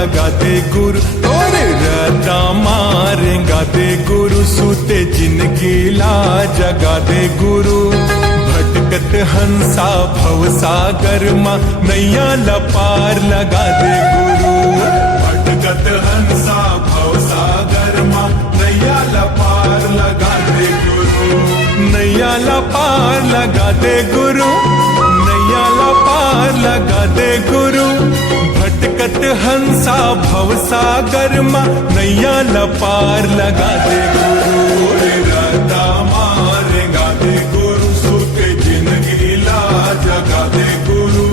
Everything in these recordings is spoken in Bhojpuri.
जगा दे गुरु तोरे रता मारेगा दे गुरु सूते जिनकी ला जगा दे गुरु भटकत हंसा भव सागर माँ नैया लपार लगा दे गुरु भटकत हंसा भव सागर माँ नैया लपार लगा दे गुरु नैया लपार लगा दे गुरु नैया लपार लगा दे गुरु भटकत हंसा भव सागर माँ नैया लपार लगा दे गुरु रता मारेगा दे गुरु सुते जिंदगी ला जगा दे गुरु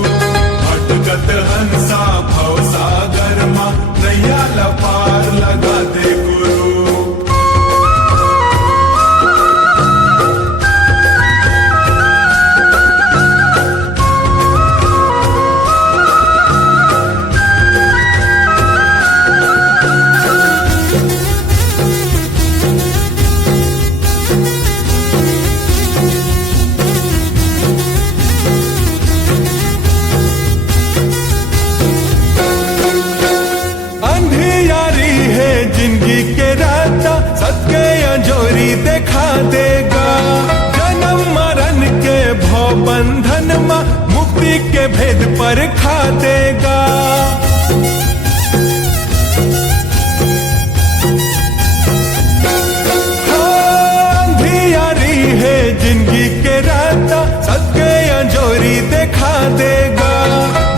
भटकत हंसा भव सागर माँ नैया लपार लगा दे गुरु। जिंदगी के रास्ता सबके अंजोरी दिखा देगा जन्म मरण के भव बंधन माँ मुक्ति के भेद पर खा देगा अंधियारी है जिंदगी के रास्ता सबके अंजोरी दिखा देगा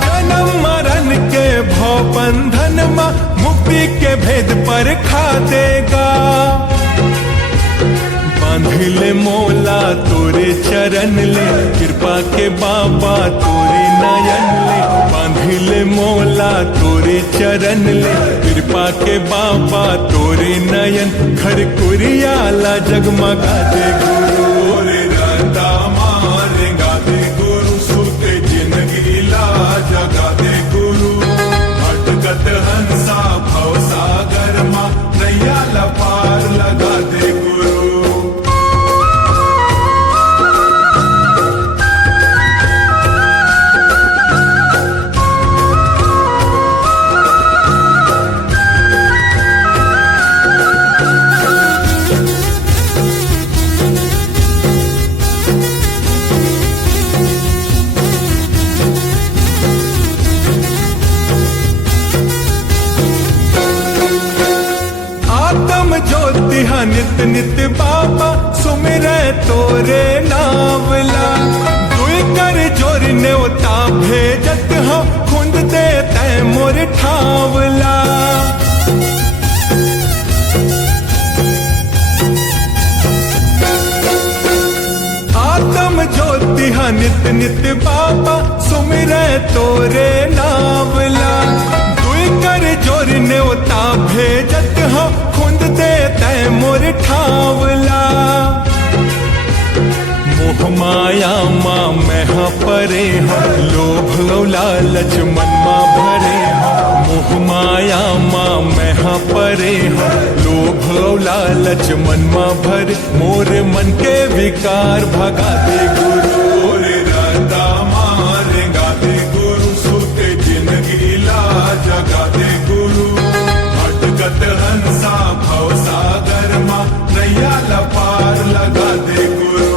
जन्म मरण के भव बंधन माँ मुक्ति के भेद पर खा देगा बांधिले मोला तोरे चरण ले कृपा के बाबा तोरे नयन ले बांधिले मोला तोरे चरण ले कृपा के बाबा तोरे नयन घर कुरियाला जगमगा दे गुरु रे रता मारेगा दे गुरु सुते जिंदगी ला जगा दे गुरु भटकत हंसा भव सागर माँ नैया लपार लगा दे गुरु। ज्योति नित नित बाबा सुमिरे तोरे नावला दुई कर जोर न्योता भेजत हो खुंद दे तै मोर ठावला आत्म ज्योति नित नित बाबा सुमिरे तोरे नावला दुई कर जोर न्योता भेजत हो खुंद दे तै मोर ठावला मोह माया माँ मैं परे हो लोभ लालच मन माँ भरे हो मोह माया माँ मैं परे हो लोभ लालच मन माँ भरे मोर मन के विकार भगा दे गुरु रे रता मारेगा दे गुरु सुते जिंदगी ला जगा दे गुरु भटकत हंसा भव सागर माँ नैया लपार लगा दे गुरु।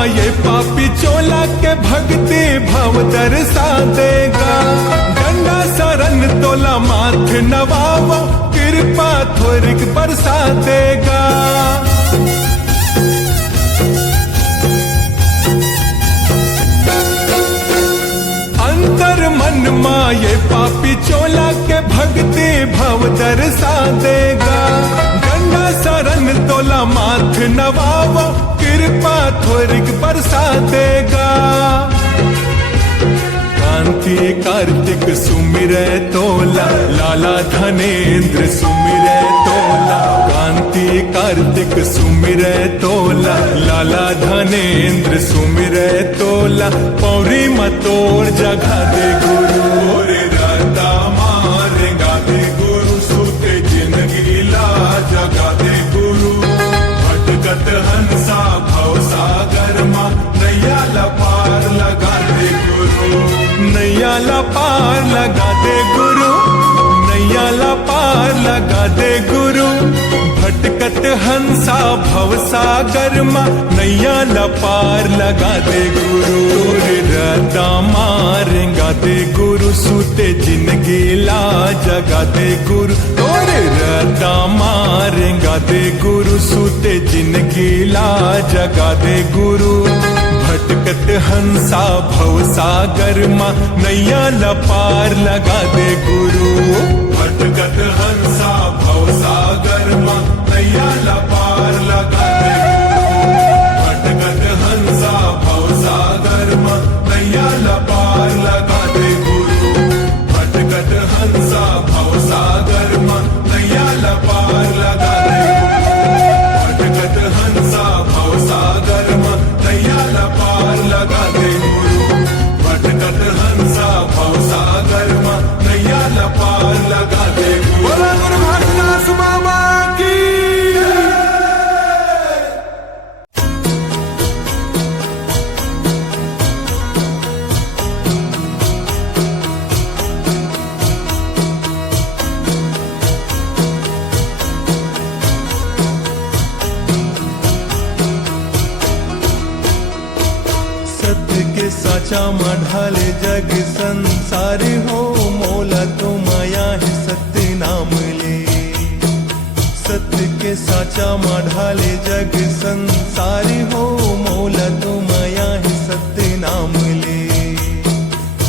ये पापी चोला के भक्ति भाव दर्शा देगा गंगा शरण तोला माथ नवावा कृपा थोरिक बरसा देगा अंतर मन माँ ये पापी चोला के भक्ति भाव दर्शा देगा गंगा शरण तोला माथ नवावा कृपा थोरिक बरसा देगा कांति कार्तिक सुमिरै तोला लाला धनेन्द्र सुमिरै कार्तिक सुमिरै तोला, लाला धनेन्द्र सुमिरै तोला, पौरी मतोर जगा दे गुरु। रे रता मारेगा दे गुरु, सूते जिंदगी ला जगा दे गुरु। भटकत हंसा भव सागर मा, नैया ला पार लगा दे गुरु। नैया ला पार लगा दे गुरु, नैया ला पार लगा दे गुरु। भटकत हंसा भव सागर मा, नैया ला पार लगा दे गुरु। रता मारेगा दे गुरु, सूते जिंदगी ला जगा दे गुरु। तोरे रता मारेगा दे गुरु, सूते जिंदगी ला जगा दे गुरु। भटकत हंसा भव सागर मा, नैया ला पार लगा दे गुरु। भटकत हंसा भव सागर मा, नैया ला पार लगा दे गुरु। भटकत हंसा भव सागर मा, नैया ला पार लगा दे गुरु। भटकत हंसा भव सागर मा, नैया ला पार लगा दे गुरु। भटकत हंसा भव सागर मा, नैया ला पार लगा दे गुरु। भटकत हंसा भव सागर मा, नैया ला पार लगा दे गुरु। बोला गुरु घाटदास बाबा की। सत्य के साचा मढाले जग संसार हो, मोला तो माया है सत्य नाम ले। सत्य के साचा मढाले जग संसार हो, मोला तो माया है सत्य नाम ले।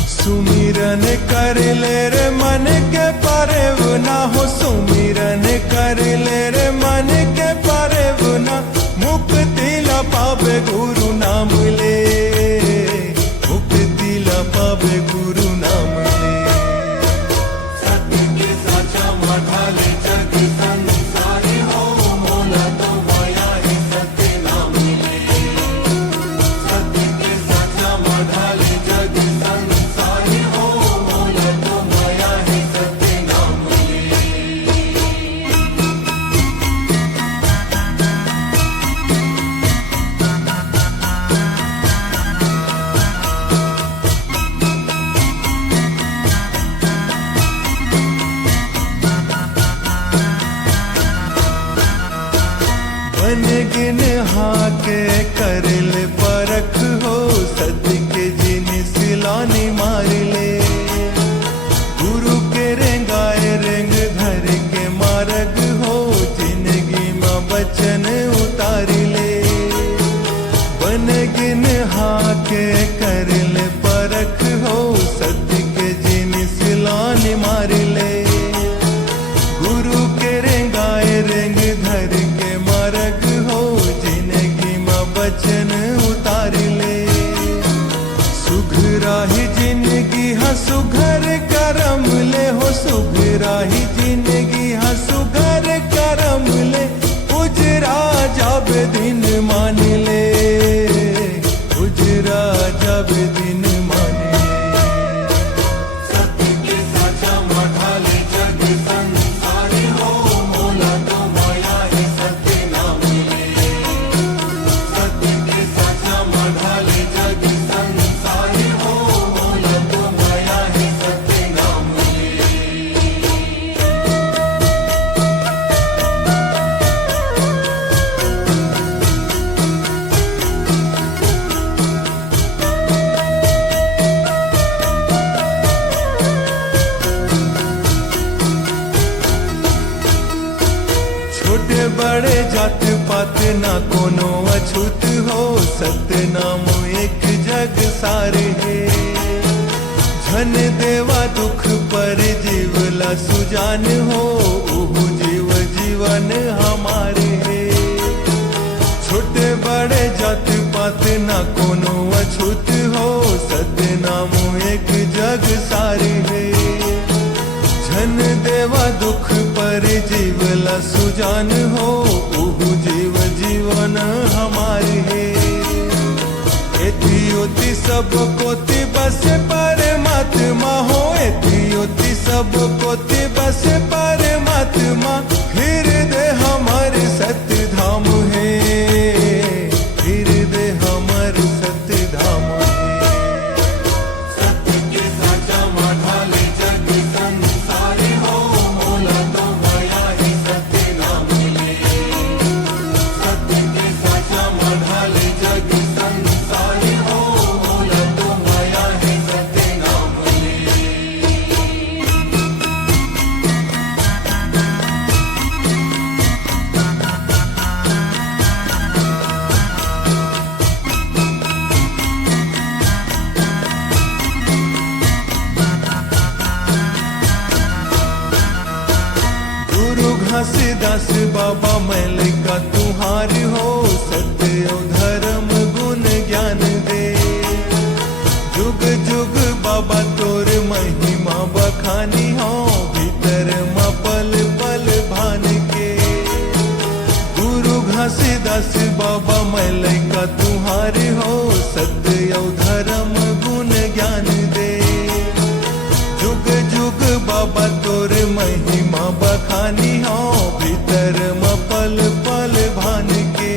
सुमिरन कर ले रे मन के पारेव ना हो, सुमिरन कर ले रे मन के पारेव ना। मुक्ति ला पावे गुरु नाम ले, मुक्ति ला पावे गुरु नाम ले। सत्य के साचा मढाले जग संसार हो, मोला तो माया है सत्य नाम ले। सत्य के साचा मढाले जग संसार हो, मोला तो माया है सत्य नाम ले। बन गिन हाके करल परख हो, सत्य के जिन सिलानी मार ले। गुरु के रेंगाए रेंग धर के मार्ग हो, जिंदगी में बचन उतार ले। बन गिन हाके करल परख हो, सत्य के जिन सिलानी मार ले। गुरु के रेंगाए रेंग धर के मार्ग हो, जिंदगी में बचन उतार ले। सुघराही जिंदगी हाँ सुघर करम ले हो, सुघराही जिंदगी हाँ सुघर करम ले। उजरा जब दिन मान ले, उजरा जब दिन मान ले। सत्य के साचा मढाले जग संसार हो, मोला तो माया है सत्य नाम ले। सत्य के साचा मढाले जग संसार हो, मोला तो माया है सत्य नाम ले। छोटे बड़े जात पात ना कोनो अछूत हो, सत्य नाम एक जग सारे है। धन देवा दुख पर जीवला सुजान हो, ओहु जीव जीवन हमारे है। छोटे बड़े जात पात ना कोनो अछूत हो, सत्य नाम एक जग सारे है। धन देवा दुख पर जीव देवला सुजान हो उहु जीव जीवन हमारी है। एथियोति सब कोति बस परमात्मा हो, एथियोति सब कोति बस परमात्मा। हृदय हमार सत्य धाम है, हृदय हमार सत्य धाम है। सत्य के साचा माढाले जग संसार हो, मोला तो माया ही सत्य नाम ले। सत्य के साचा माढाले जग संसार हो, मोला तो माया ही सत्य नाम ले। गुरु घासीदास बाबा मैल का तुहार हो, सत्य और धर्म गुण ज्ञान दे। जुग जुग बाबा तोर महिमा बखानी हो, भीतर मा पल पल भान के। गुरु घासीदास बाबा मैल का तुहार हो, सत्य और धर्म गुण ज्ञान दे। जुग जुग बाबा तोर महिमा बखानी हो, भीतर म पल पल भान के।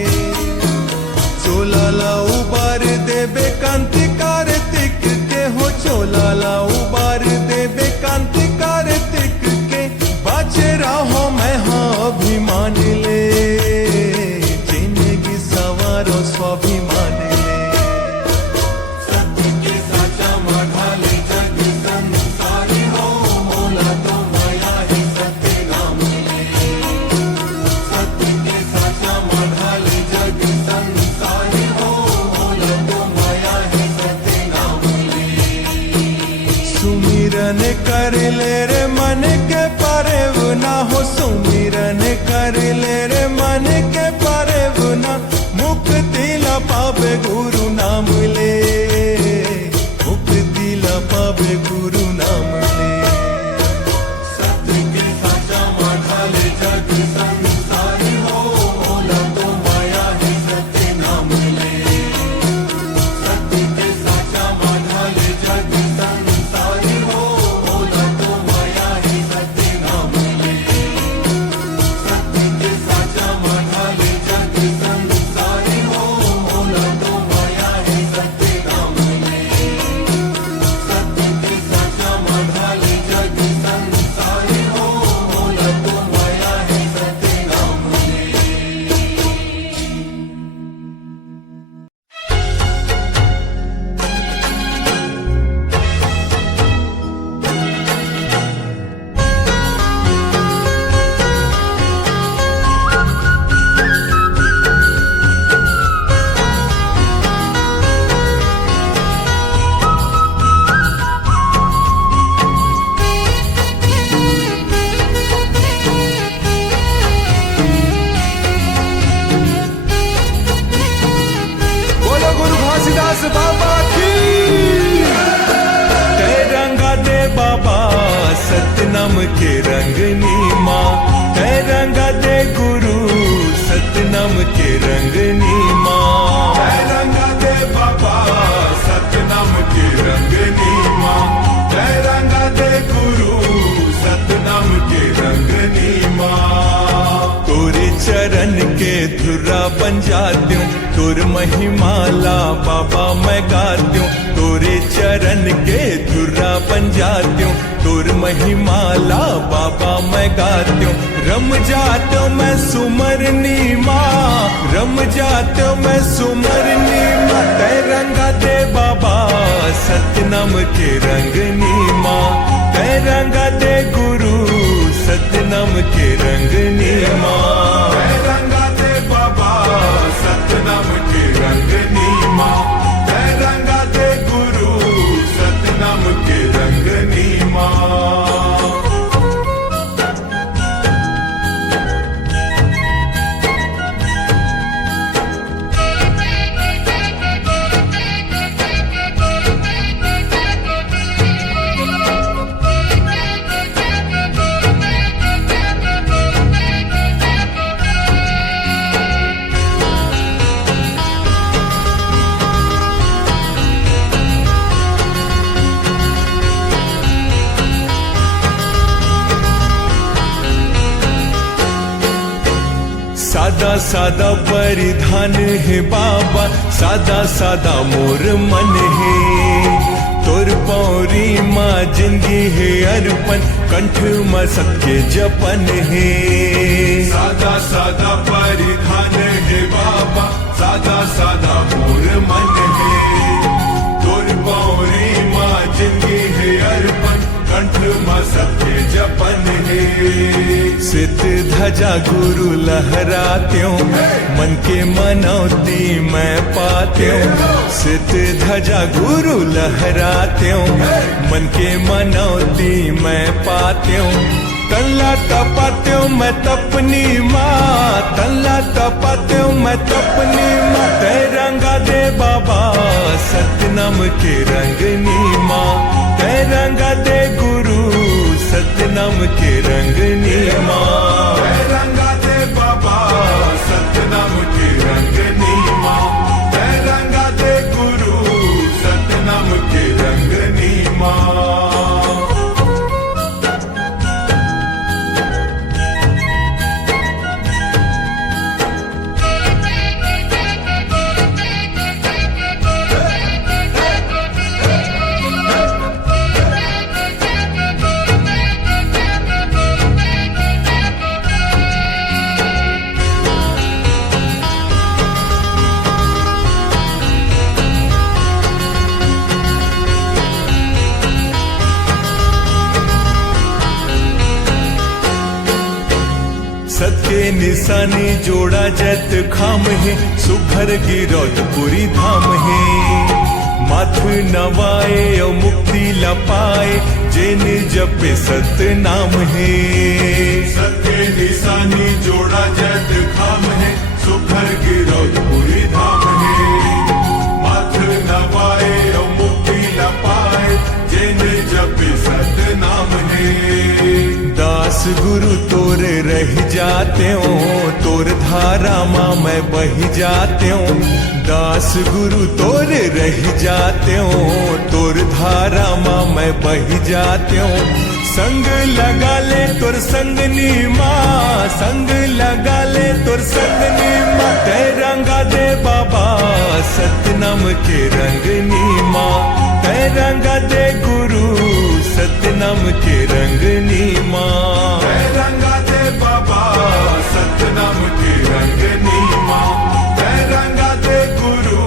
चोलाला उबार देबे कांति कार्तिक के हो, चोलाला उबार देबे कांति कार्तिक के। बाचे रहो मैं हाँ अभिमान ले, जिंदगी सवारो स्वाभिमान ले। सत्य के साचा माढाले जग संसार हो, मोला तो माया ही सत्य नाम ले। सत्य के साचा माढाले जग संसार हो, मोला तो माया ही सत्य नाम ले। सुमिरन कर ले रे मन के पारेव ना हो, सुमिरन कर ले रे मन के पारेव ना। मुक्ति ला पावे गुरु नाम ले, मुक्ति ला पावे गुरु नाम ले। सत्य के साचा माढाले जग संसार हो, मोला तो माया ही सत्य नाम ले। सत्य के साचा माढाले जग संसार हो, मोला तो माया ही सत्य नाम ले। सत्य के साचा माढाले जग संसार हो, मोला तो माया ही सत्य नाम ले। सत्य के साचा माढाले जग संसार हो, मोला तो माया ही सत्य नाम बोलो गुरु घासीदास बाबा की। तय रंगा दे बाबा सतनाम के रंग नीमा, तय रंगा दे गुरु सतनाम के रंग नीमा। तय रंगा दे बाबा सतनाम के रंग नीमा, तय रंगा दे गुरु सतनाम के रंग नीमा। तोरे चरण के धुरा बन जात्यूं, तुर महिमाला बाबा मैं गात्यूं। तोरे चरण के धुरा बन जात्यूं, तुर महिमाला बाबा मैं गात्यूं। रम जात्यूं मैं सुमरनी माँ, रम जात्यूं मैं सुमरनी माँ। तय रंगा दे बाबा सतनाम के रंग नीमा, तय रंगा दे गुरु सतनाम के रंग नीमा। तय रंगा दे बाबा सतनाम के रंग नीमा, तय रंगा दे गुरु सतनाम के रंग नीमा। सादा सादा परिधान है बाबा, सादा सादा मोर मन है। तोर पौरी माँ जिंदगी है अर्पण, कंठ में सबके जपन है। सादा सादा परिधान है बाबा, सादा सादा मोर मन है। तोर पौरी माँ जिंदगी है अर्पण, कंठ में सबके जपन है। सित ध्वजा गुरु लहरात्यों, मन के मनौती मैं पात्यों। सित ध्वजा गुरु लहरात्यों, मन के मनौती मैं पात्यों। तल्ला तपात्यों मैं तपनी माँ, तल्ला तपात्यों मैं तपनी माँ। रंगा दे बाबा सतनाम के रंगनी माँ, रंगा दे गुरु सतनाम के रंगनी माँ। रंगा दे बाबा सतनाम के रंगनी माँ, रंगा दे गुरु सतनाम के रंगनी माँ। सत्य निशानी जोड़ा जत खाम है, सुभर गिरौत पूरी धाम है। माथ नवाए और मुक्ति लपाए, जिन जपे सत नाम है। सत्य निशानी जोड़ा जत खाम है, सुभर गिरौत पूरी धाम है। माथ नवाए और मुक्ति लपाए, जिन जपे सत नाम है। दास गुरु तोर रह जाते हो, तोर धारा माँ मैं बह जाते हूँ। दास गुरु तोर रह जाते हो, तोर धारा माँ मैं बह जाते हूँ। संग लगा ले तोर संगनी माँ, संग लगा ले तोर संगनी माँ। तय रंगा दे बाबा सतनाम के रंगनी माँ, तय रंगा दे गुरु सतनाम के रंगनी माँ। तय रंगा दे बाबा सतनाम के रंगनी माँ, तय रंगा दे गुरु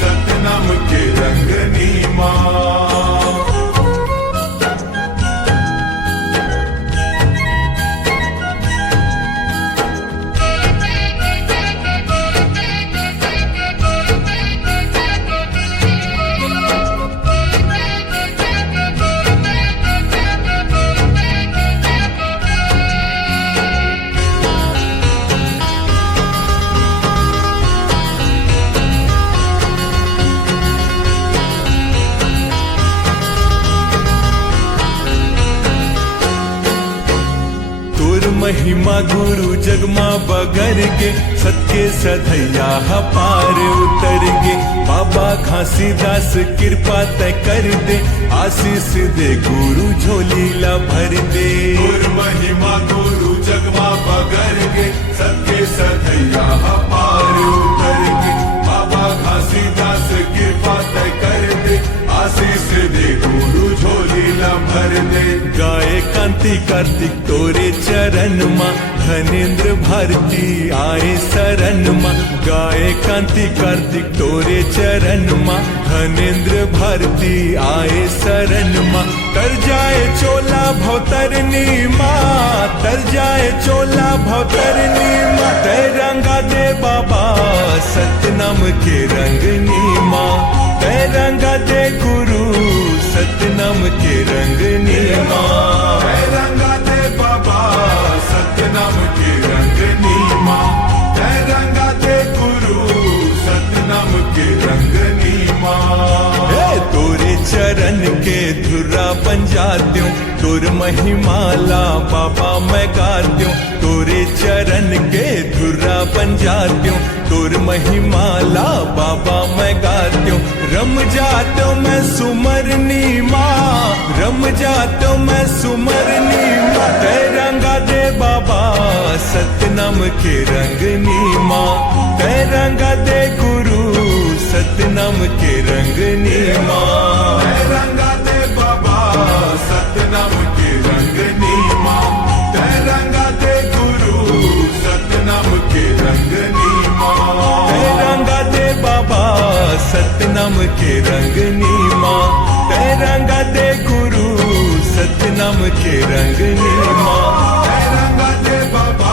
सतनाम के रंगनी माँ। महिमा गुरु जगमा बगर के, सत्य सधैया पार उतर गे। बाबा घासीदास कृपा तय कर दे, आशीष दे गुरु झोली ला भर दे। महिमा गुरु जगमा बगर के, सत्य सधैया पार उतर गे। बाबा घासीदास कृपा तय कर दे, आशीष दे गुरु झोली ला भर दे। गाए कांति कार्तिक तोरे चरण माँ, धनेन्द्र भारती आए शरण माँ। गाए कांति कार्तिक तोरे चरण माँ, धनेन्द्र भारती आए शरण माँ। तर जाए चोला भवतरनी माँ, तर जाए चोला भवतरनी माँ। तय रंगा दे बाबा सतनाम के रंगनी माँ, तय रंगा दे गुरु सतनाम के रंगनी माँ। तय रंगा दे बाबा सतनाम के रंगनी माँ, तय रंगा दे गुरु सतनाम के रंगनी माँ। तोरे चरण के धुरा बन जात्यों, तोर महिमाला बाबा मैं गात्यों। तोरे चरण के धुर्रा बन जात्यो, तोर महिमाला बाबा मैं गात्यो। रम जात्यो मैं सुमरनी माँ, रम जात्यो मैं सुमरनी माँ। ते रंगा दे बाबा सतनाम के रंगनी माँ, ते रंगा दे गुरु सतनाम के रंगनी माँ। ते रंगा दे बाबा सतनाम के रंगनी माँ, ते रंगा दे गुरु सतनाम के रंगनी माँ। ते रंगा दे बाबा सतनाम के रंगनी माँ, ते रंगा दे गुरु सतनाम के रंगनी माँ। ते रंगा दे बाबा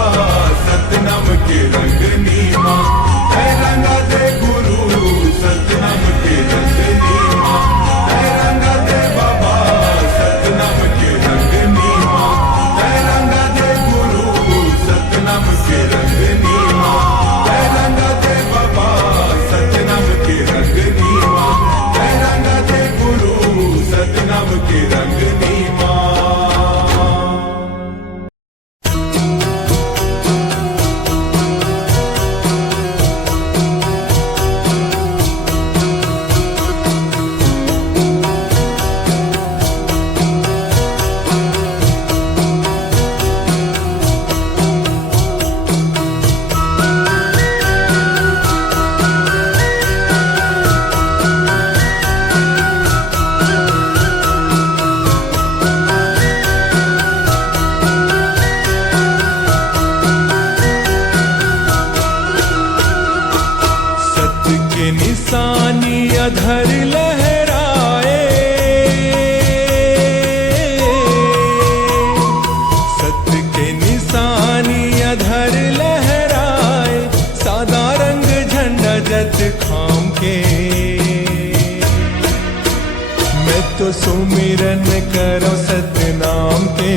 सतनाम के रंगनी माँ, ते रंगा दे गुरु सतनाम के रंगनी माँ। ते रंगा दे बाबा सतनाम के रंगनी माँ, ते रंगा दे गुरु सतनाम के रंगनी माँ। ते रंगा दे बाबा सतनाम के रंगनी माँ, ते रंगा दे गुरु सतनाम के रंगनी माँ। निशानी अधर लहराए, सत्य के निशानी अधर लहराए। सादा रंग झंडा जत खाम के, मैं तो सुमिरन करो सतनाम के।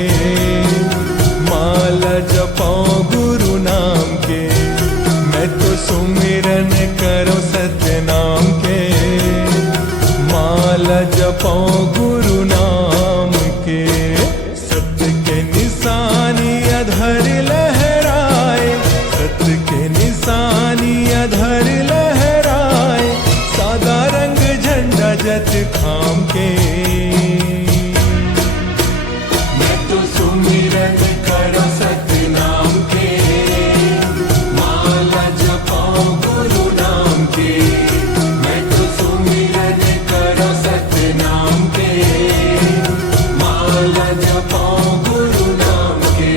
माला जपाऊं गुरु नाम के, मैं तो सुमिरन करो सतनाम के। माला जपाऊं गुरु नाम के, सत्य के निशानी अधर लहराए, सत्य के निशानी अधर लहराए। सादा रंग झंडा जत खाम के, मैं तो सुमिरन करो सतनाम के। माला जपाऊं गुरु नाम के, मैं तो सुमिरन करो सतनाम के। माला जपाऊं गुरु नाम के।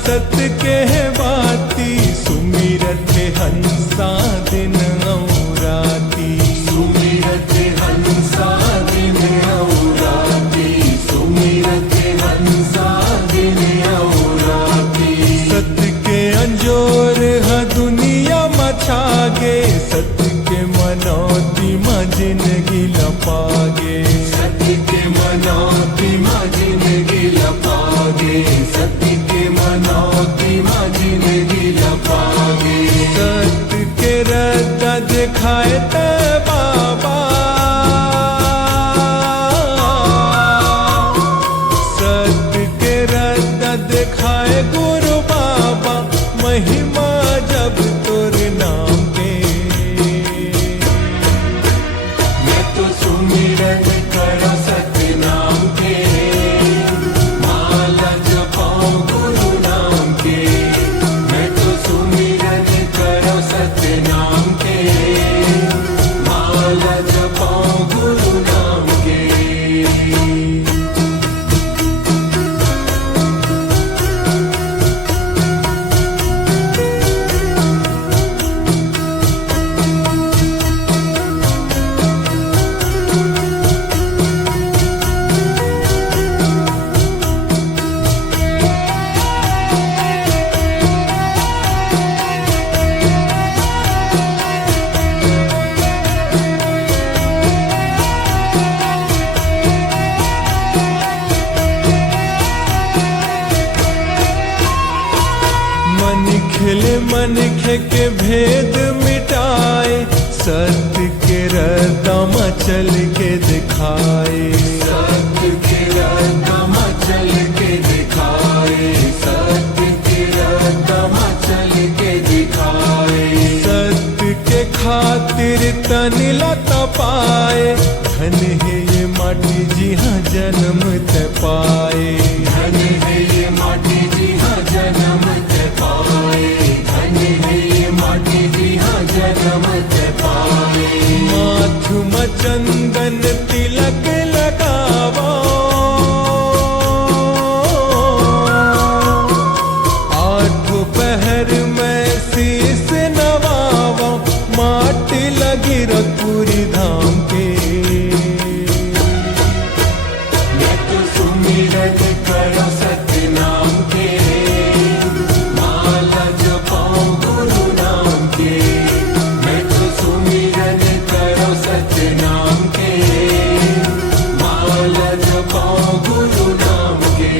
सत्य के बाती सुमिरत हंसा दिन औराती, सुमिरत हंसा दिन औराती, सुमिरत हंसा दिन औराती। सत्य के अंजोर ह दुनिया मछागे, सत्य के मनौती माँ जिंदगी लपागे। सत्य के मनौती माँ जिंदगी लपागे, सत्य के मनौती माँ जिंदगी लपागे। सत्य के रद्दा दिखाए ते बाबा, सत्य के रद्दा दिखाए गुरु बाबा। महिमा जब तुर नाम के, मैं तो सुमिरन करो सतनाम के। माला जपाऊं गुरु नाम के, मैं तो सुमिरन करो सतनाम के। माला जपाऊं गुरु नाम के। मन के भेद मिटाए, सत्य के रदम चल के दिखाए, सत्य के रदम चल के दिखाए, सत्य के रदम चल के दिखाए। सत्य के खातिर तन लता पाए, धन है ये माटी जी हाँ जन्म ते पाए, धन है ये माटी जी हाँ जन्म ते पाए, धन है ये माटी जी हाँ जन्म ते पाए। माथु में चंदन तिलक लगावा, आठों पहर में शीस नवावा, माटी लगी रघुपुरी धाम के। मैं तो सुमिरन करो सत्य नाम के, माला जपाऊं गुरु नाम के। मैं तो सुमिरन करो सत्य नाम के, माला जपाऊं गुरु नाम के।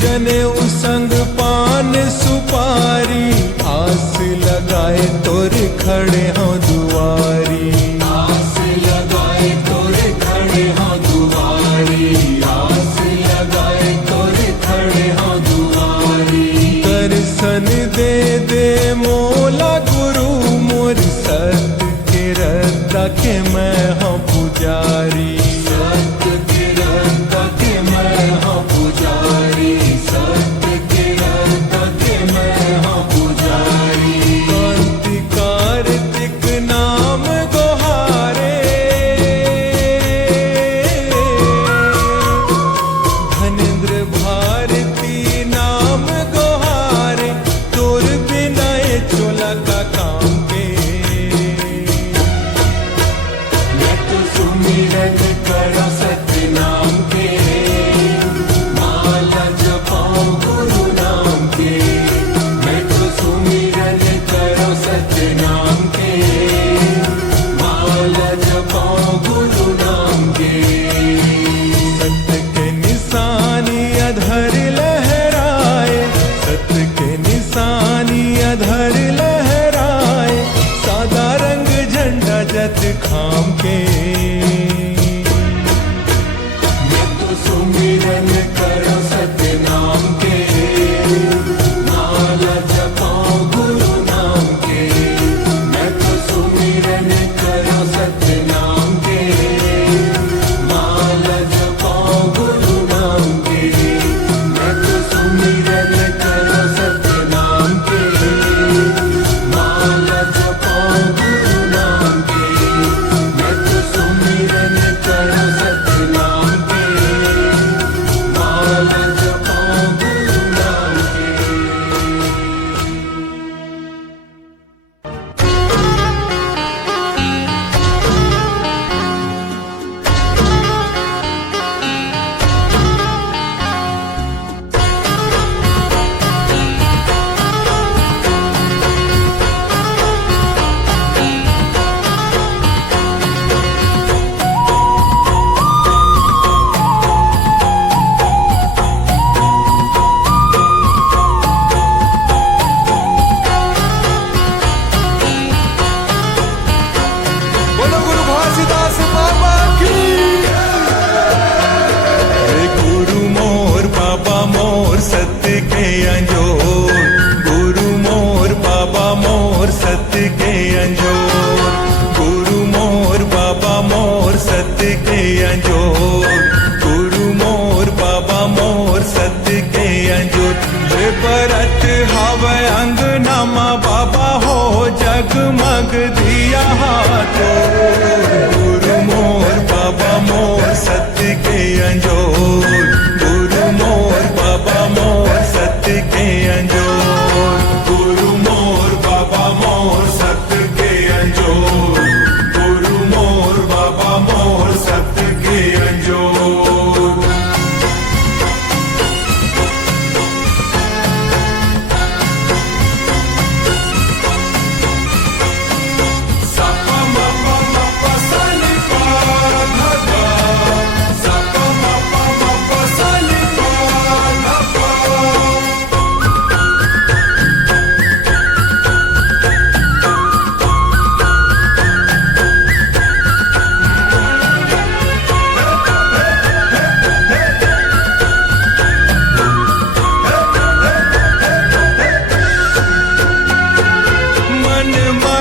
जने संग पान सुपारी, आस लगाए तोर खड़े हों दुआरी, आस लगाए तोर खड़े हों दुआरी, आस लगाए तोर खड़े हों दुआरी। दर्शन दे दे मोला गुरु मोर, सत्य के रद्दा के मैं हूँ पुजारी, सत्य के रद्दा के मैं हूँ पुजारी, सत्य के रद्दा के मैं हूँ पुजारी। कांति कार्तिक नाम गोहारे, धनेंद्र भारती नाम गोहारे, तोर बिना ये चोला का काम के। मैं तो सुमिरन करो सत्य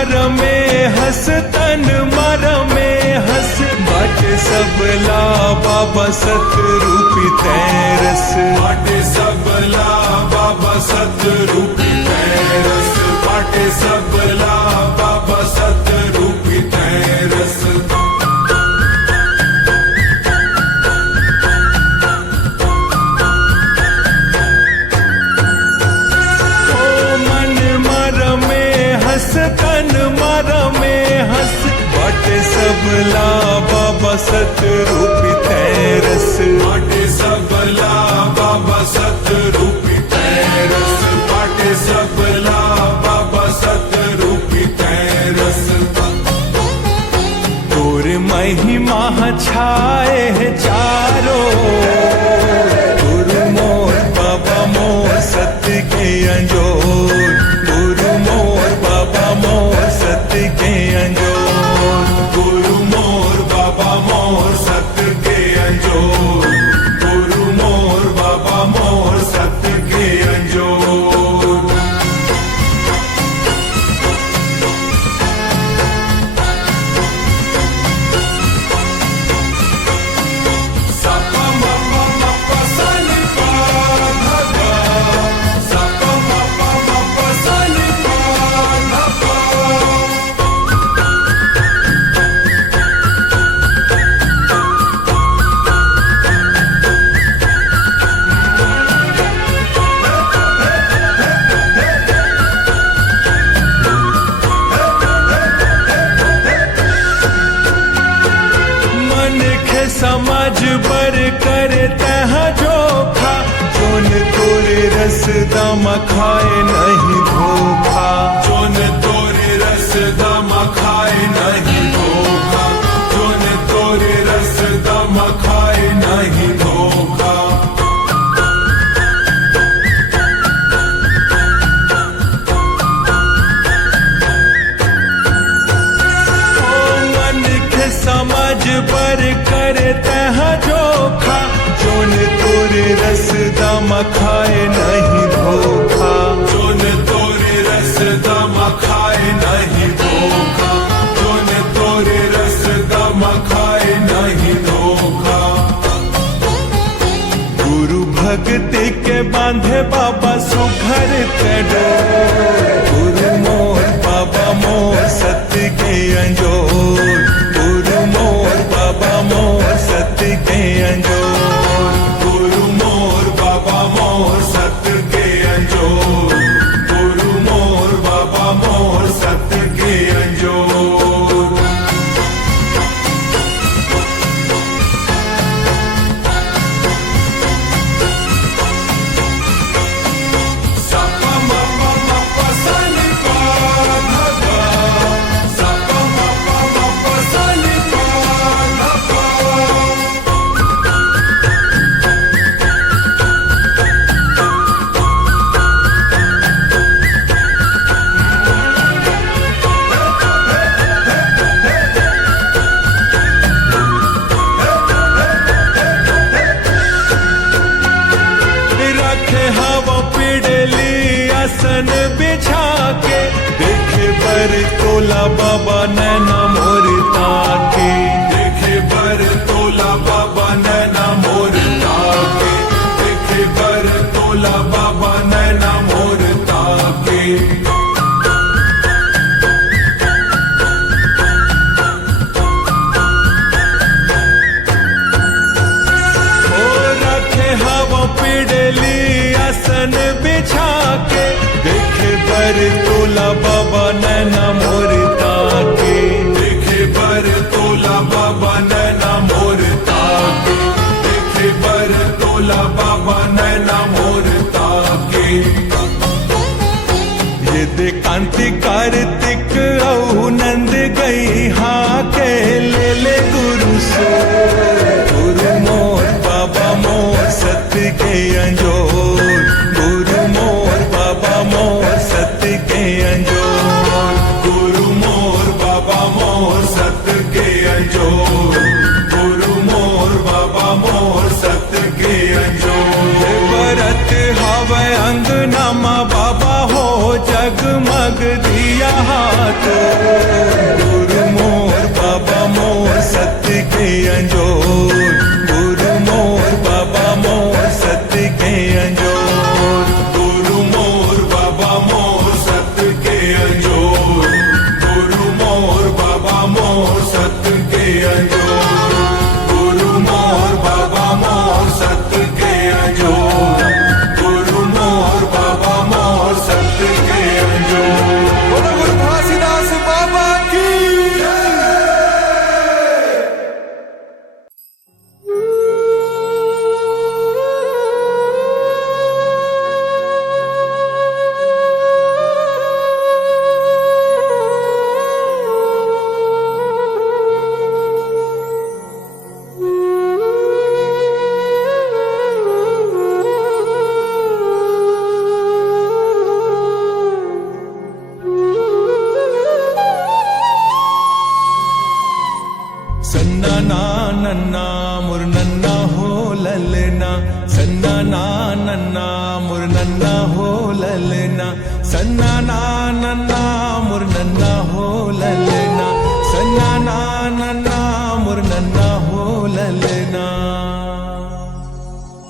मर में हंस तन मर में हंस बाटे सबला बाबा सतरूपी तैरस बाटे सबला बाबा सतरूपी तैरस बाटे सबला बाबा सतरूपी तैरस तन मर में हंस बाटे सबला बाबा सतरूपी तैरस बाटे सबला बाबा सतरूपी तैरस बाटे सबला बाबा सतरूपी तैरस तोर महिमा छाए है चारों गुरु मोर बाबा मोर सत्य के अंजोर गुरु मोर बाबा मोर सत्य के अंजोर गुरु मोर बाबा मोर सत्य के अंजोर गुरु मोर बाबा मोर सत्य के अंजोर सपा मपा मपा सनि पा धा सपा मपा मपा सनि पा समझ बर कर तह जोखा जोन तोरे रस दम खाए नहीं धोखा जोन तोरे रस दम खाए नहीं धोखा जोन तोरे रस दम खाए नहीं धोखा समझ पर कर तह जोखा जोन तोरे रस दम खाए नहीं धोखा जोन तोरे रस दम खाए नहीं धोखा जोन तोरे रस दम खाए नहीं धोखा गुरु भक्ति के बांधे बाबा सुघर करो गुरु मोर बाबा मोर सत्य के अंजोर गुरु मोर बाबा मोर सत्य के अंजोर गुरु मोर बाबा मोर सत्य के अंजोर गुरु मोर बाबा मोर सत्य के अंजोर सपा मपा मपा सनि पा धा सपा मपा मपा सनि पा धा रखे हवा पिड़ली आसन बिछा के देखे बर तोला बाबा नैना मोर ताके देखे बर तोला बाबा नैना मोर ताके देखे बर तोला बाबा नैना मोर ताके पिड़ली आसन बिछा के देखे बर तोला बाबा नैना मोर ताके देखे बर तोला बाबा नैना मोर ताके देखे बर तोला बाबा नैना मोर ताके ये दे कांति कार्तिक औ नंद गई हाँ के ले गुरु सो गुरु मोर बाबा मोर सत्य के अंजोर गुरु मोर बाबा मोर सत्य के अंजोर गुरु मोर बाबा मोर सत्य के अंजोर गुरु मोर बाबा मोर सत्य के अंजोर भरत हवे अंगना मा बाबा हो जगमग दिया हाथ चोर गुरु मोर बाबा मोर सत्य के अंजोर गुरु मोर बाबा मोर सत्य के अंजोर गुरु मोर बाबा मोर सत्य के अंजोर गुरु मोर बाबा मोर सत्य के अंजोर गुरु मोर बाबा मोर सत्य के अंजोर गुरु मोर बाबा मोर सत्य के अंजोर। बोलो गुरु घासीदास बाबा की सन्ना ना नन्ना मुर नन्ना हो ललना सन्ना ना नन्ना मुर नन्ना हो ललना सन्ना ना नन्ना मुर नन्ना हो ललना सन्ना ना नन्ना मुर नन्ना हो ललना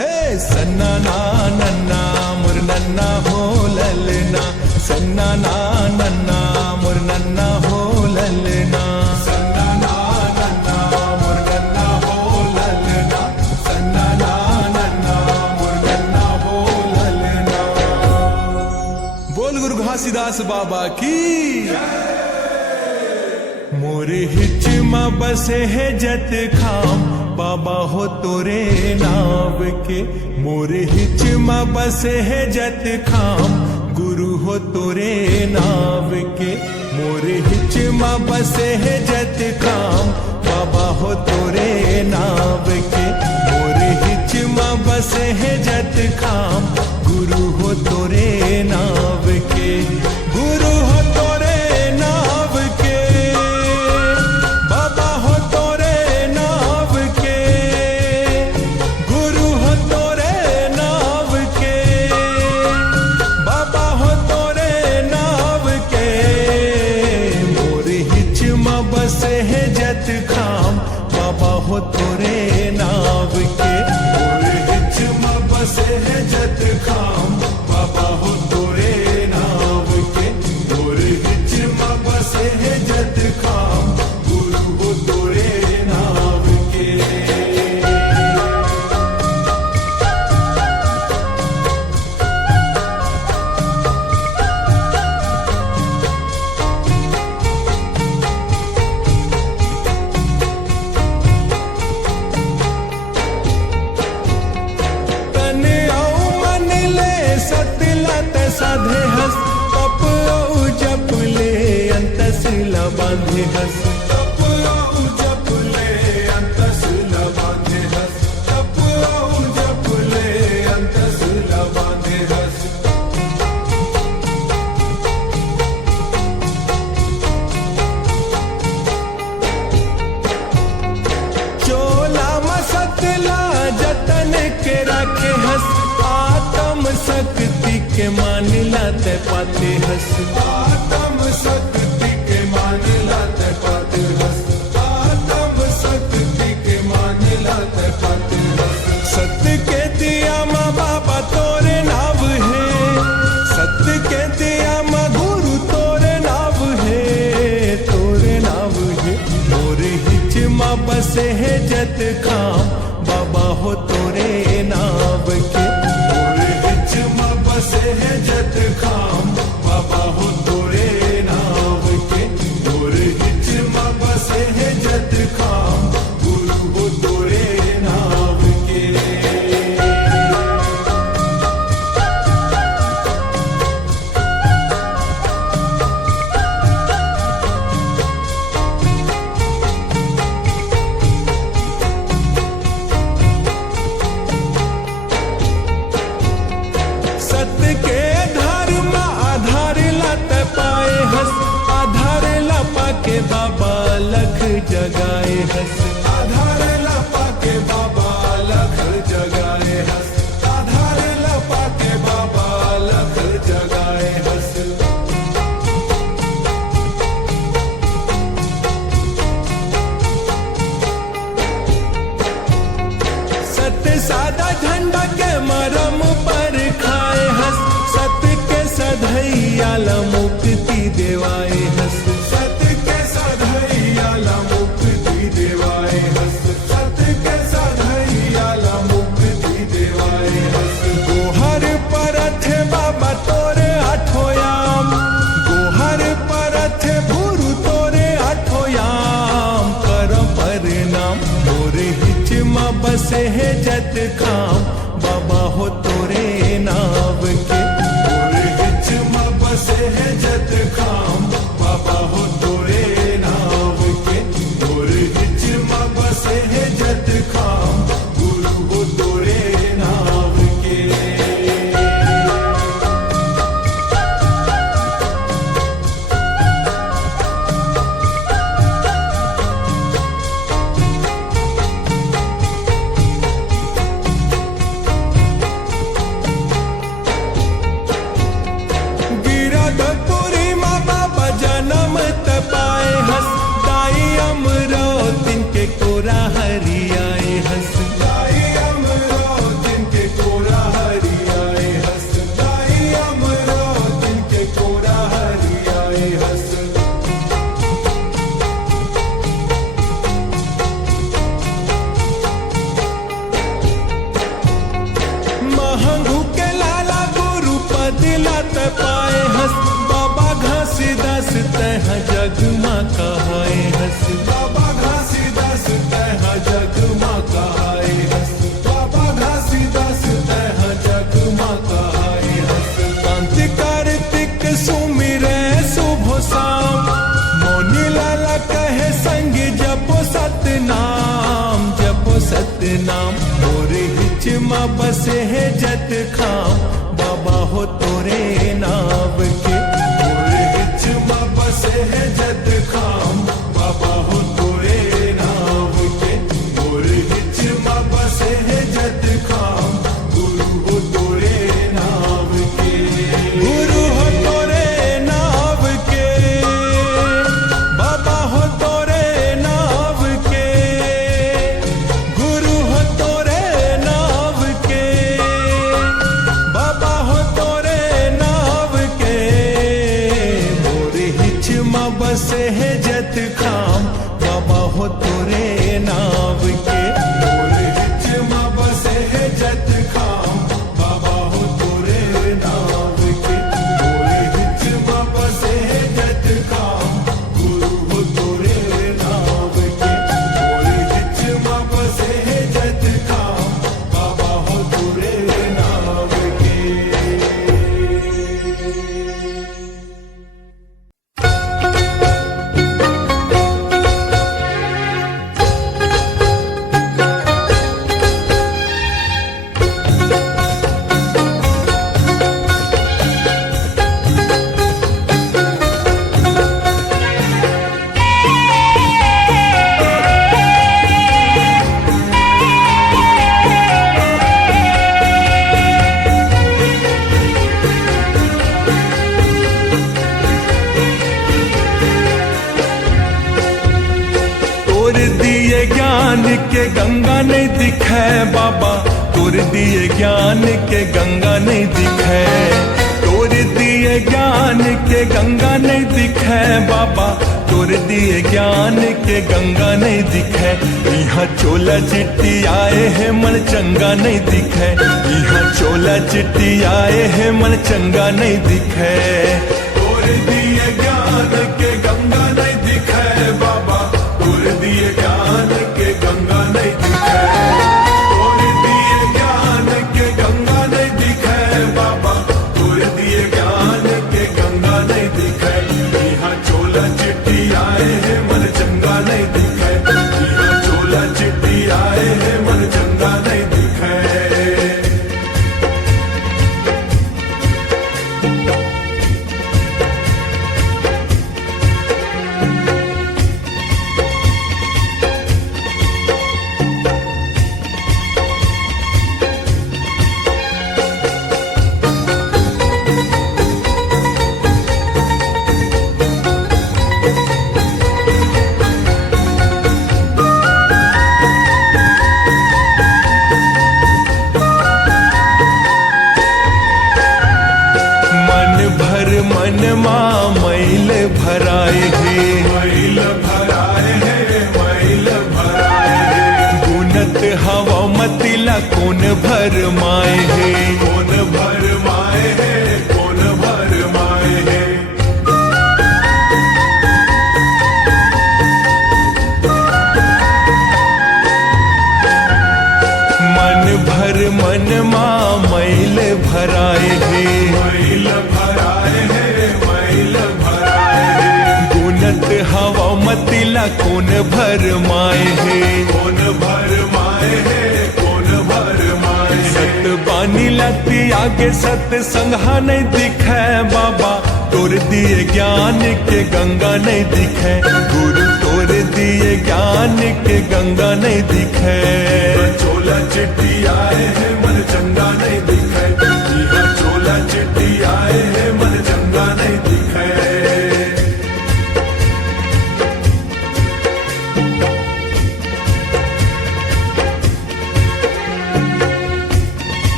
हे सन्ना ना नन्ना मुर नन्ना हो ललना सन्ना ना नन्ना मुर नन्ना हो ललना सन्ना ना नन्ना मुर नन्ना हो ललना सन्ना ना नन्ना मुर नन्ना हो ललना। बोल गुरु घासीदास बाबा की मोरे हिच मां बसे है जत खाम बाबा हो तोरे नाव के मोरे हिच मां बसे है जत खाम गुरु हो तोरे नाव के मोरे हिच मां बसे है जत खाम बाबा हो तोरे नाव के मोरे हिच मां बसे है जत खाम गुरु हो तोरे नाव के गुरु हो तोरे नाव के बाबा हो तोरे नाव के गुरु हो तोरे नाव के बाबा हो तोरे नाव के मोरे हिच मां बसे है जत खाम बाबा हो तोरे नाव के मोरे हिच मां बसे है जत खाम बाबा हो तोरे नाव के मोरे हिच मां बसे है जत खाम गुरु हो तोरे नाव के। तन औ मन ले सतला ते साधे हस तप औ जप ले अंतस ला बांधे हस तप औ जप ले अंतस ला बांधे हस तप औ जप ले अंतस ला बांधे हस। चोला मसतला जतन के रखे हस आत्म शक्ति के मानिला ते पाते हस आत्म शक्ति के मानिला ते पाते हस आत्म शक्ति के मानिला ते पाते हस। सत्य के दिया माँ बाबा तोरे नाव है सत्य के दिया माँ गुरु तोरे नाव है तोरे नाव है मोरे हिच मां बसे है जत खाम बाबा हो तोरे नाव के मोरे हिच मां बसे है जत खाम बाबा हो तोरे नाव के मोरे हिच मां बसे है जत खाम गुरु हो तोरे नाव के। देवाय हस सत्य के साधैयाला मुक्ती देवाय हस सत्य के साधैयाला मुक्ती देवाय हस गोहर परथ बाबा तोरे आठोयाम गोहर परथ भूरु तोरे आठोयाम कर परिणाम मोरे हिचमा बसे है जत खाम बाबा हो तोरे नाव के मोरे हिचमा बसे है जत खाम बाबा हो तोरे नाव के मोरे हिचमा बसे है जत खाम गुरु हो तोरे नाव के जनम तपाए हस दाई अमरावती के कोरा हरियाए हस दाई अमरावती के कोरा हरियाए हस दाई अमरावती के कोरा हरियाए हस महंगू के लाला गुरु पद लात पाए हस बाबा घासीदास तह जग माँ कहाए हस बाबा घासीदास तह जग माँ कहाए हस बाबा घासीदास तह जग माँ कहाए हस कांति कार्तिक सुमिरे शुभ शाम मोनी लाला कहे संग जपो सतनाम मोरे हिचमा बसे है जत खाम बाबा हो तोरे नाव के मोरे हिचमा बसे है जत खाम बाबा हो तोरे नाव के मोरे हिचमा बसे है जत खाम गुरु हो तोरे नाव के गुरु हो तोरे नाव के बाबा हो तोरे नाव के गुरु हो तोरे नाव के बाबा हो तोरे नाव के मोरे हिचमा बसे है जत खाम बाबा हो तोरे नाव के मोरे हिचमा बसे है जत खाम बाबा हो तोरे नाव के मोरे हिचमा बसे है जत खाम गुरु हो तोरे नाव के मोरे हिचमा बसे है जत खाम बाबा हो तोरे नाव के तोर दिए ज्ञान के गंगा नहीं दिखे बाबा तोर दिए ज्ञान के गंगा नहीं दिखे तोर दिए ज्ञान के गंगा नहीं दिखे बाबा तोर दिए ज्ञान के गंगा नहीं दिखे यहाँ चोला चिट्टी आए हैं मन चंगा नहीं दिखे यहाँ चोला चिट्टी आए हैं मन चंगा नहीं दिखे तोर दिए ज्ञान के गंगा नहीं दिखे बाबा तोर दिए ज्ञान के गंगा नहीं दिखे तोर दिए ज्ञान के गंगा नहीं दिखे बाबा तोर दिए ज्ञान के गंगा नहीं दिखे यहाँ चोला चिट्टी आए हैं मन चंगा नहीं दिखे यहाँ चोला चिट्टी आए हैं मन चंगा नहीं दिखे माँ मैल भराए है, मैल भराए है, मैल भराए है। गुनत हवा मतिला कौन भरमाए है, कौन भरमाए है, कौन भरमाए है। मन माँ मैल भराए है, मैल भराए है, मैल भराए है। गुनत हवा मतिला कौन भरमाए है, कौन भरमाए है, कौन भरमाए है। सत बानी लती आगे सत संघा नहीं दिखे बाबा, तोर दिए ज्ञान के गंगा नहीं दिखे। गुरु तोर दिए ज्ञान के गंगा नहीं दिखे। चोला चिट्ठी आए है मन चंगा नहीं दिखे, चोला चिट्ठी आए है मन चंगा नहीं दिखे।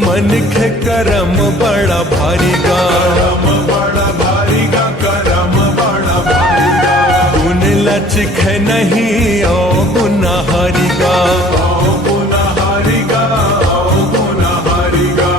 मन के करम बड़ा भारी गा, करम बड़ा भारी गा, करम बड़ा भारी गा। गुन लचक नहीं ओ गुनाहारी गा, ओ गुनाहारी गा, ओ गुनाहारी गा।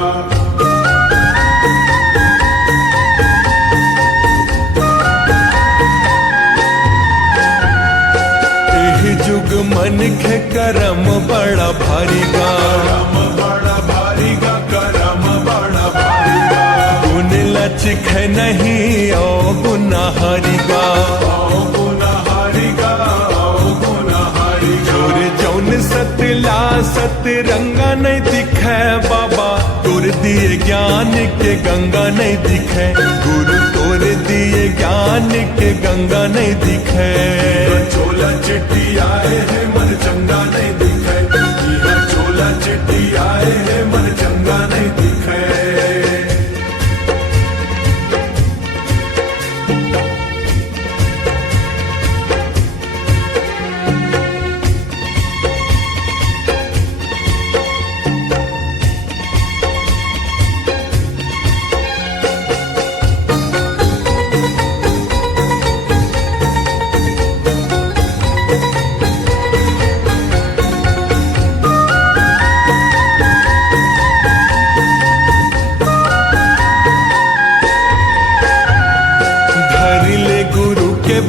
एह जुग मन के करम बड़ा भारी गा, करम बड़ा भारी गा, करम बड़ा भारी गा। गुन लचक नहीं ओ गुनाहारी गा, ओ गुनाहारी गा, ओ गुनाहारी गा। जोर जौन सतला सत रंगा नहीं दिखे बाबा, तोर दिए ज्ञान के गंगा नहीं दिखे। गुरु तोर दिए ज्ञान के गंगा नहीं दिखे। चोला चिट्ठी आए है मन चंगा नहीं दिखे, चोला चिट्ठी आए है मन चंगा नहीं दिखे।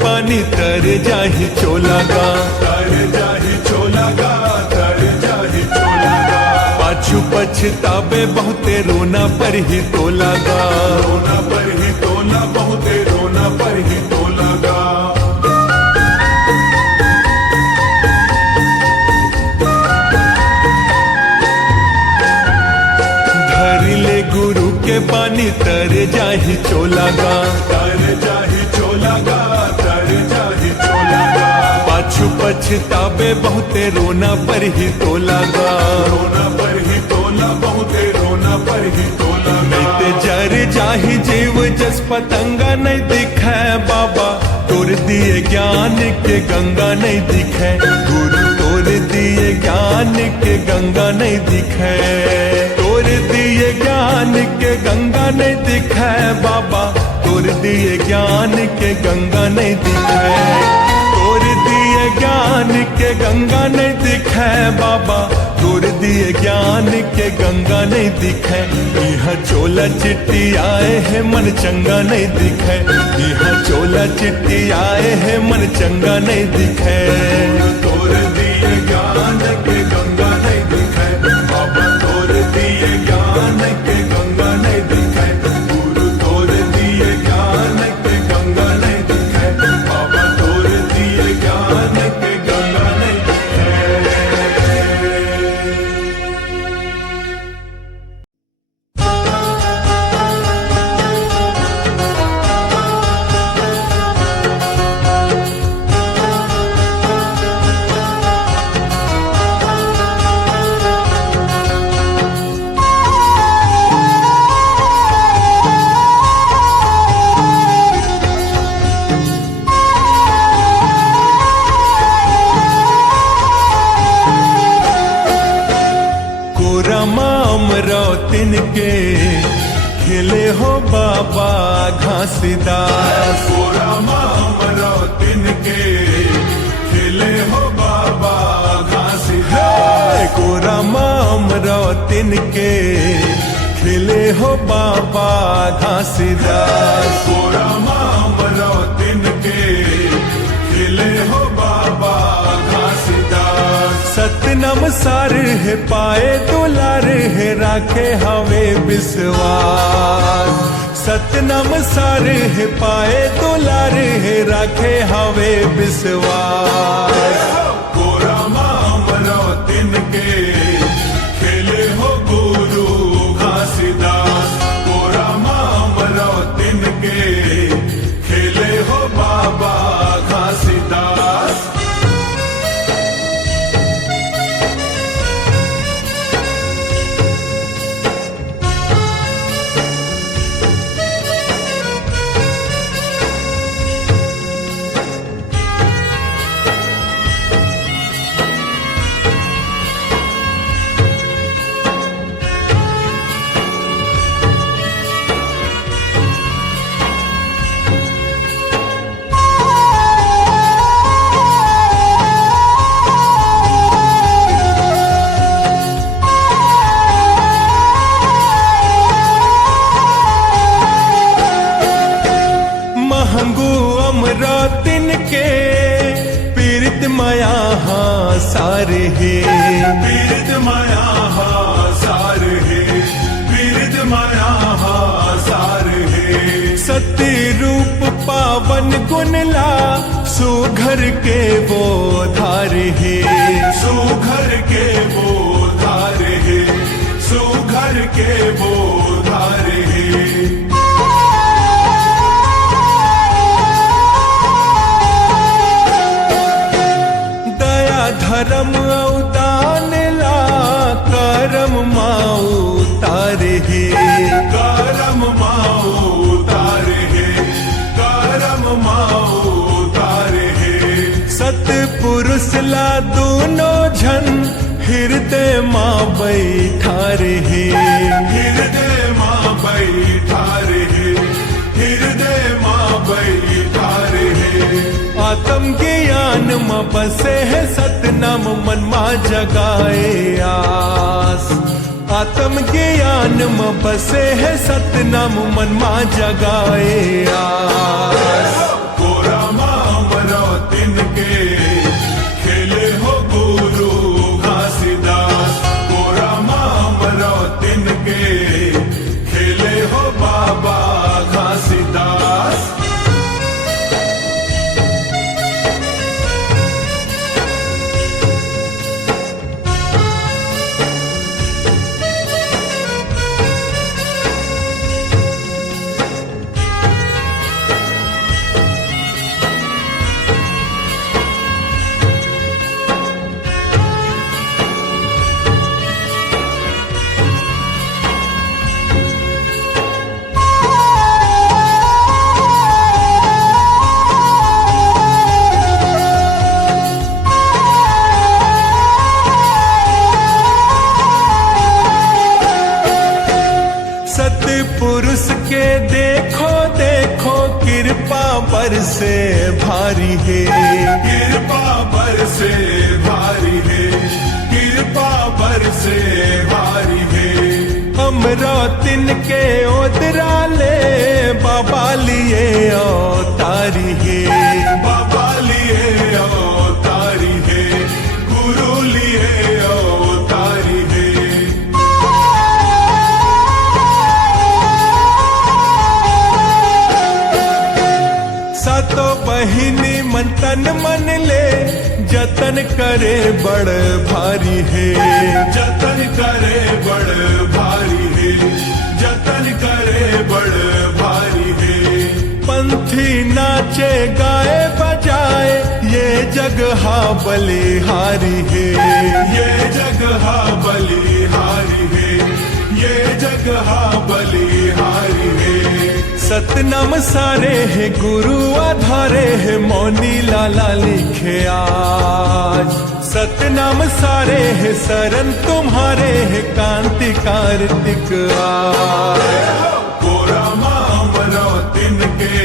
पानी तर जाहि चोला गा, तर जाहि चोला गा, तर जाहि चोला गा। पाछू पछतावे बहुते रोना पर ही तोला गा, रोना पर ही तोला, बहुते रोना पर ही तोला गा। धर ले गुरु के पानी तर जाहि चोला गा, तर जाहि चोला गा, पाछू पछतावे बहुते रोना पर ही तोला गा, रोना पर ही तोला, बहुते रोना पर ही तोला। नहीं ते जर जाहि जीव जस पतंगा नहीं दिखे बाबा, तोर दिए ज्ञान के गंगा नहीं दिखे। गुरु तोर दिए ज्ञान के गंगा नहीं दिखे। तोर दिए ज्ञान के गंगा नहीं दिखे बाबा, तोर दिए ज्ञान के गंगा नहीं दिखे। तोर दिए ज्ञान के गंगा नहीं दिखे बाबा, तोर दिए ज्ञान के गंगा नहीं दिखे। यह चोला चिट्ठी आए है मन चंगा नहीं दिखे, यह चोला चिट्ठी आए है मन चंगा नहीं दिखे। तोर दिए ज्ञान के गंगा नहीं दिखे बाबा, तोर दिए ज्ञान के गंगा नहीं दिखे। गुरु तोर दिए ज्ञान के गंगा नहीं दिखे बाबा, तोर दिए ज्ञान के गंगा नहीं दिखे। तिनके खिले हो बाबा घासीदास। कोरामा हमरो तिनके खिले हो बाबा घासीदास। कोरामा हमरो तिनके खिले हो बाबा घासीदास। कोरामा हमरो तिनके खिले हो बाबा घासीदास। सतनम सार है पाए दुलार है राखे हवे विश्वास। सतनम सार है पाए दुलार है राखे हवे विश्वास। कोरामा हमरो तिनके खिले हो गुरु घासीदास। कोरामा हमरो तिनके खिले हो बाबा घासीदास। हमरो तिनके पीड़ित माया सारे हे। पीड़ित माया सार है। पीड़ित माया सार है। सत्य रूप पावन गुणला सुघर के वो धार हे। सुघर के वो धार है। सुघर के वो धार है। धर्म अवदान ला करम माऊ तारे हे। करम माऊ तार है। करम माऊ तार है। सतपुरुष ला दोनों झन हृदय माँ बैठार हे। हृदय माँ बैठार है। हृदय माँ बैठार है। आत्म ज्ञान में बसे है सतनाम मन माँ जगाए आस। आत्म ज्ञान में बसे है सतनाम मन माँ जगाए आस। कोरामा हमरो तिनके खिले हो गुरु घासीदास। कोरामा हमरो तिनके खिले हो बाबा घासीदास। सतपुरुष के देखो देखो कृपा बरसे भारी है। कृपा बरसे भारी है। कृपा बरसे भारी है। हमरो तिनके ओदरा ले बाबा लिए अवतारी है। बाबा लिए अवतारी है। गुरु लिए अवतारी है। सातो बहिनी मन तन मन ले जतन करे बड़ भारी है। जतन करे बड़ भारी है। जतन करे बड़ भारी है। पंथी नाचे गाए बजाए ये जगह बलिहारी है। ये जगह बलिहारी है। ये जगह बलिहारी है। सतनाम सारे है गुरु आधारे है मौनी लाला लिखे आज। सतनाम सारे है शरण तुम्हारे है कांति कार्तिक आज। गोरा मामलो तिनके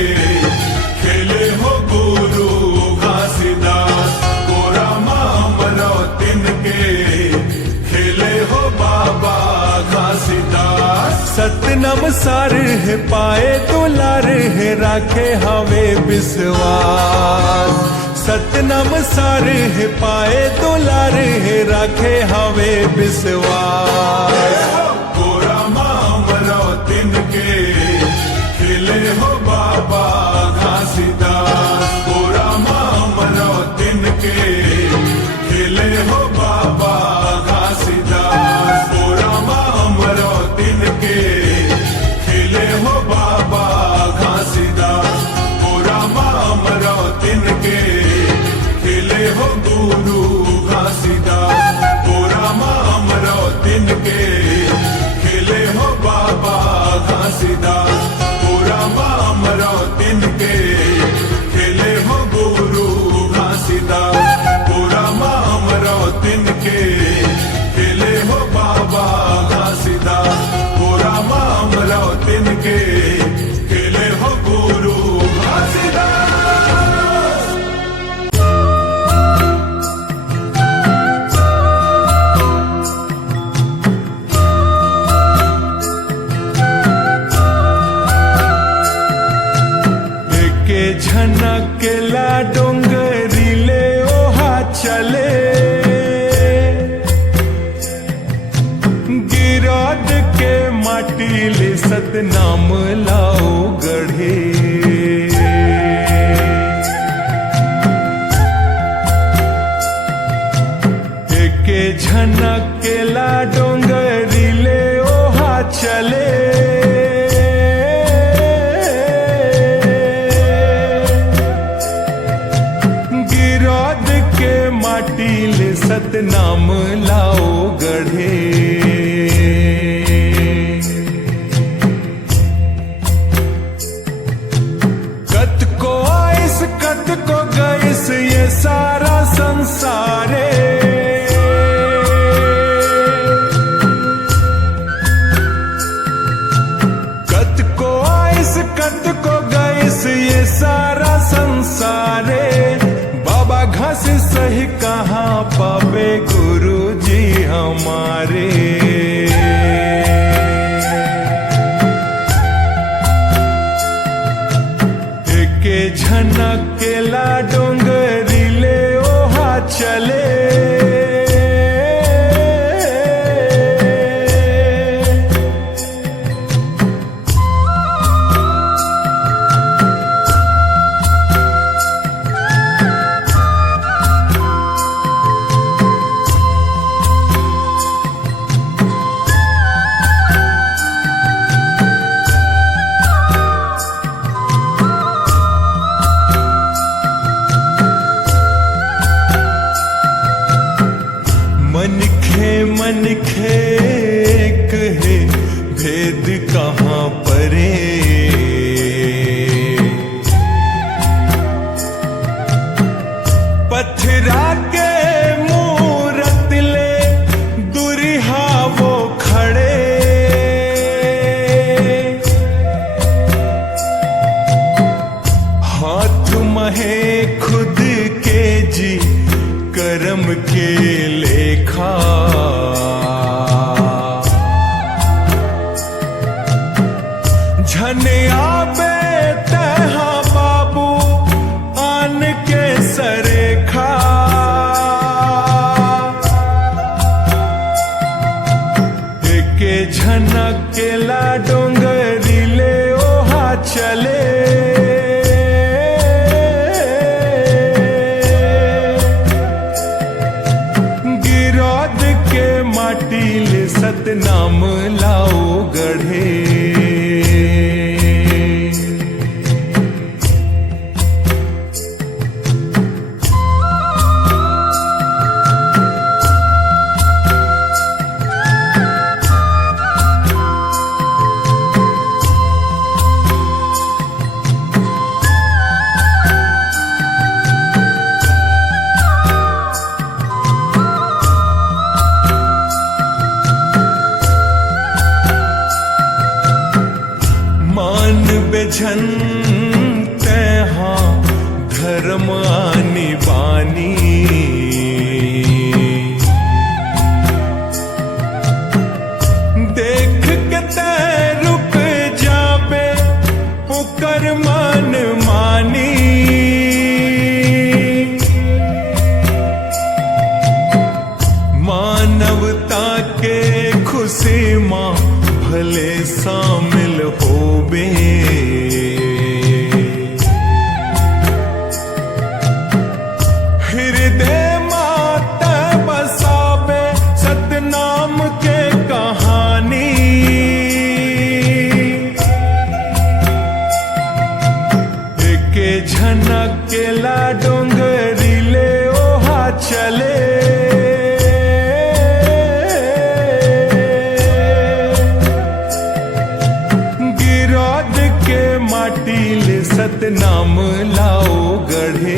खेले हो गुरु घासीदास। गोरा मामलो तिनके खेले हो बाबा घासीदास। सतनाम सार है पाए दुलार है राखे हवे विश्वास। सतनाम सार है पाए दुलार है राखे हवे विश्वास। गोरा मामलो तिनके खेले हो बाबा घासीदास। गोरा मामलो तिनके खेले हो बाबा घासीदास। गोरा मामलो तिनके खेले हो बाबा घासीदास। गोरा मामलो तिनके खेले हो गुरु घासीदास। गोरा मामलो तिनके खेले हो बाबा घासीदास। गोरा मामलो तिनके खेले हो गुरु घासीदास। गोरा मामलो तिनके खेले हो बाबा घासीदास। गोरा मामलो तिनके खेले हो गुरु घासीदास। के झनकेला डोंगरी ले ओहा चले। गिरद के माटी ले सतनाम लाओ गढ़े। के झनकेला डोंगरी ले ओहा चले। गिरद के माटी ले सतनाम लाओ गढ़े। कत को आइस कत को गइस ये सारा संसारे। कत को आइस कत को गइस ये सारा संसारे। बाबा घास सही कहाँ पावे गुरु जी हमारे। के झनकेला डोंगरी ले ओहा चले। मनखे कहे भेद कहाँ परे। पथरा के मूरत ले दुरिहा वो खड़े। हाथ महे खुद के जी कर्म के लेखा। झनिया बेतहा बाबू आन के सरेखा। के झनकेला डोंगरी ले ओहा चले। गिरद के माटी ले सतनाम लाओ गढ़े। झन तैहा धर्म आनी बानी देख के तै रुक जाबे उकर मन मानी मानवता के खुशी मां भले शामिल होबे हृदय माता बसाबे सतनाम के कहानी एके झनक के ला डोंगरी ले ओहा चले गिरौद के माटी ले सतनाम लाओ गढ़े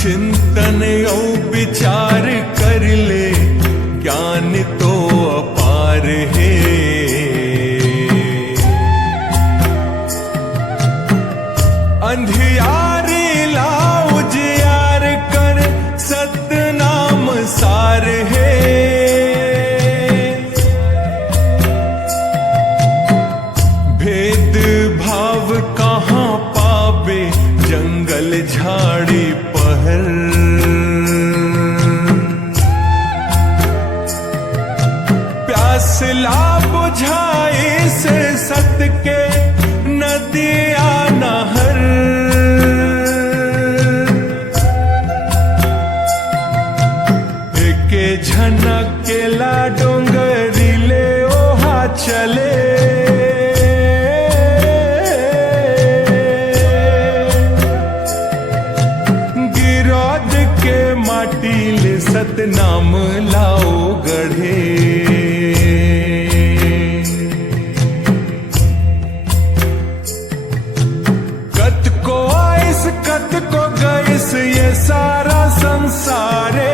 चिंतन और विचार कर ले ज्ञान तो अपार है अंधियारे लाओ जियार कर सतनाम सार है भेद भाव कहाँ पावे जंगल झाड़ी पहर प्यास ला बुझाए से सत के नदिया नहर एके झनक के ला डोंगरी ले ओहा चले माटी ले सतनाम लाओ गढ़े कत को आइस कत को गइस ये सारा संसारे